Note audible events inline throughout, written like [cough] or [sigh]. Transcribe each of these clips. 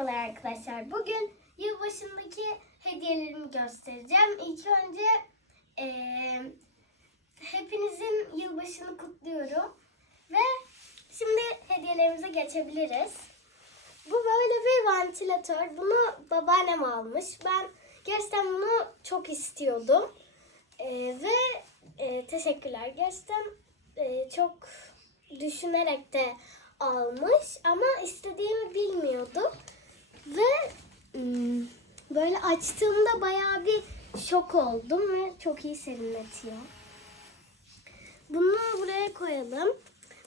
Merhabalar arkadaşlar. Bugün yılbaşındaki hediyelerimi göstereceğim. İlk önce eee, hepinizin yılbaşını kutluyorum. Ve şimdi hediyelerimize geçebiliriz. Bu böyle bir vantilatör. Bunu babaannem almış. Ben gerçekten bunu çok istiyordum. Eee, ve eee, teşekkürler. Gerçekten eee, çok düşünerek de almış ama istediğimi bilmiyordu. Ve hmm, böyle açtığımda bayağı bir şok oldum ve çok iyi serinletiyor. Bunu buraya koyalım.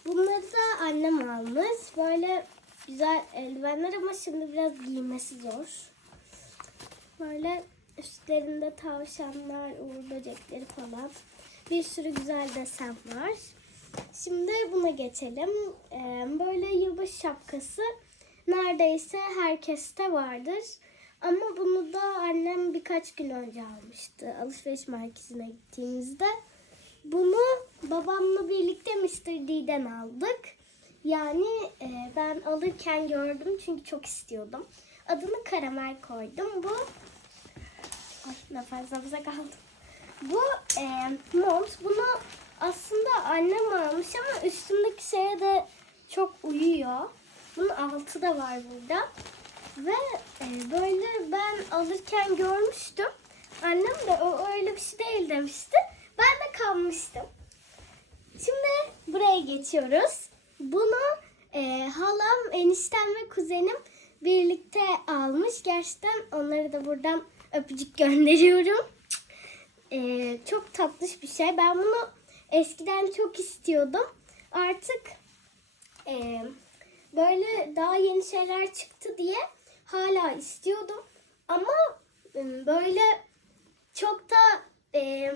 Bunları da annem almış. Böyle güzel eldivenler ama şimdi biraz giymesi zor. Böyle üstlerinde tavşanlar, uğur böcekleri falan. Bir sürü güzel desen var. Şimdi buna geçelim. Böyle yılbaşı şapkası neredeyse herkeste vardır. Ama bunu da annem birkaç gün önce almıştı alışveriş merkezine gittiğimizde. Bunu babamla birlikte Mr. D'den aldık. Yani e, ben alırken gördüm çünkü çok istiyordum. Adını karamel koydum. Bu Ay nefes nefese kaldım. Bu e, mont. Bunu aslında annem almış ama üstündeki şeye de çok uyuyor. Bunun altı da var burada. Ve e, böyle ben alırken görmüştüm. Annem de o öyle bir şey değil demişti. Ben de kalmıştım. Şimdi buraya geçiyoruz. Bunu e, halam, eniştem ve kuzenim birlikte almış. Gerçekten onları da buradan öpücük [laughs] gönderiyorum. E, çok tatlış bir şey. Ben bunu eskiden çok istiyordum. Artık böyle daha yeni şeyler çıktı diye hala istiyordum. Ama böyle çok da e,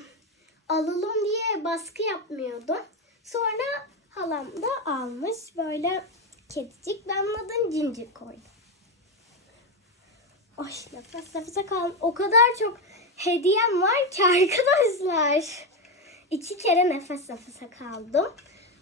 alalım diye baskı yapmıyordum. Sonra halam da almış böyle kedicik. Ben bunun adını Cincir koydum. Ay nefes nefese kaldım. O kadar çok hediyem var ki [laughs] arkadaşlar. İki kere nefes nefese kaldım.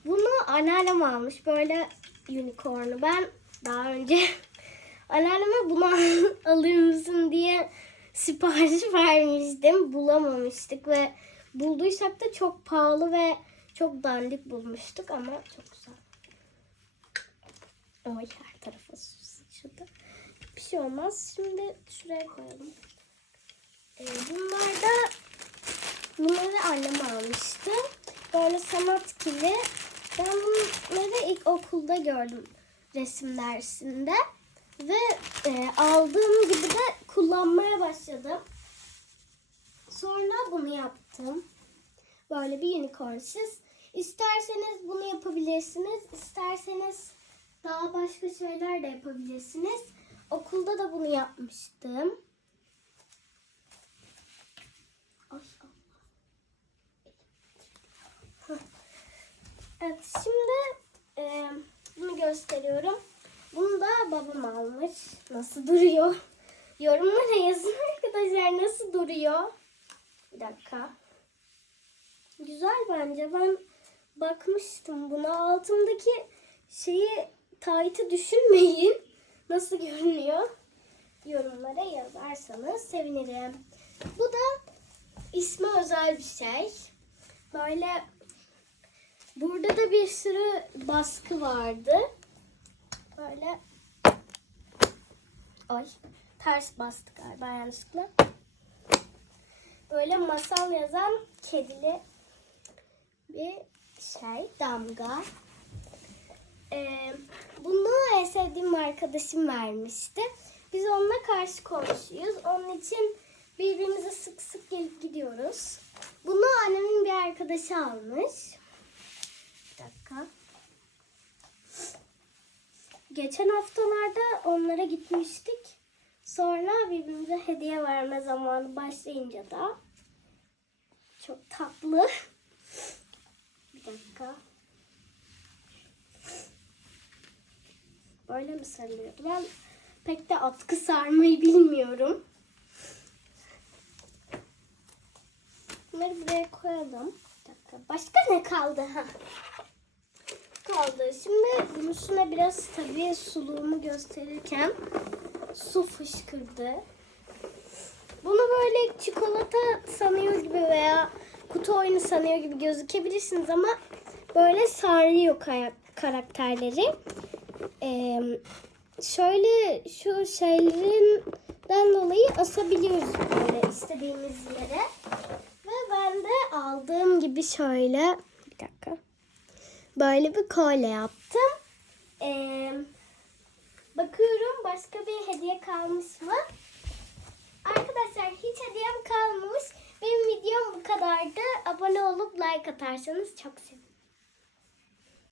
Bunu anneannem almış böyle unicorn'u. Ben daha önce [laughs] anneanneme bunu [laughs] alır mısın diye sipariş [laughs] vermiştim. Bulamamıştık ve bulduysak da çok pahalı ve çok dandik bulmuştuk ama çok güzel. Oy her tarafa sıçradı. Bir şey olmaz. Şimdi şuraya koyalım. Ee, bunlar da bunları annem almıştı. Böyle sanat kili. Ben bunları ilk okulda gördüm resim dersinde. Ve e, aldığım gibi de kullanmaya başladım. Sonra bunu yaptım. Böyle bir unicorn. Siz isterseniz bunu yapabilirsiniz. İsterseniz daha başka şeyler de yapabilirsiniz. Okulda da bunu yapmıştım. Evet şimdi e, bunu gösteriyorum. Bunu da babam almış. Nasıl duruyor? Yorumlara yazın arkadaşlar nasıl duruyor? Bir dakika. Güzel bence. Ben bakmıştım buna. Altındaki şeyi taytı düşünmeyin. Nasıl görünüyor? Yorumlara yazarsanız sevinirim. Bu da isme özel bir şey. Böyle bir sürü baskı vardı. Böyle ay ters bastı galiba yanlışlıkla. Böyle masal yazan kedili bir şey damga. Ee, bunu en sevdiğim arkadaşım vermişti. Biz onunla karşı komşuyuz. Onun için birbirimize sık sık gelip gidiyoruz. Bunu annemin bir arkadaşı almış. Dakika. Geçen haftalarda onlara gitmiştik. Sonra birbirimize hediye verme zamanı başlayınca da çok tatlı. Bir dakika. Böyle mi sarılıyordu? Ben pek de atkı sarmayı bilmiyorum. Bunları buraya koyalım. Bir dakika. Başka ne kaldı? Ha. [laughs] Kaldı. Şimdi bunun üstüne biraz tabii suluğumu gösterirken su fışkırdı. Bunu böyle çikolata sanıyor gibi veya kutu oyunu sanıyor gibi gözükebilirsiniz ama böyle sarıyor karakterleri. Ee, şöyle şu şeylerinden dolayı asabiliyoruz böyle istediğimiz yere. Ve ben de aldığım gibi şöyle bir dakika. Böyle bir kolye yaptım. Ee, bakıyorum başka bir hediye kalmış mı? Arkadaşlar hiç hediyem kalmamış. Benim videom bu kadardı. Abone olup like atarsanız çok sevinirim.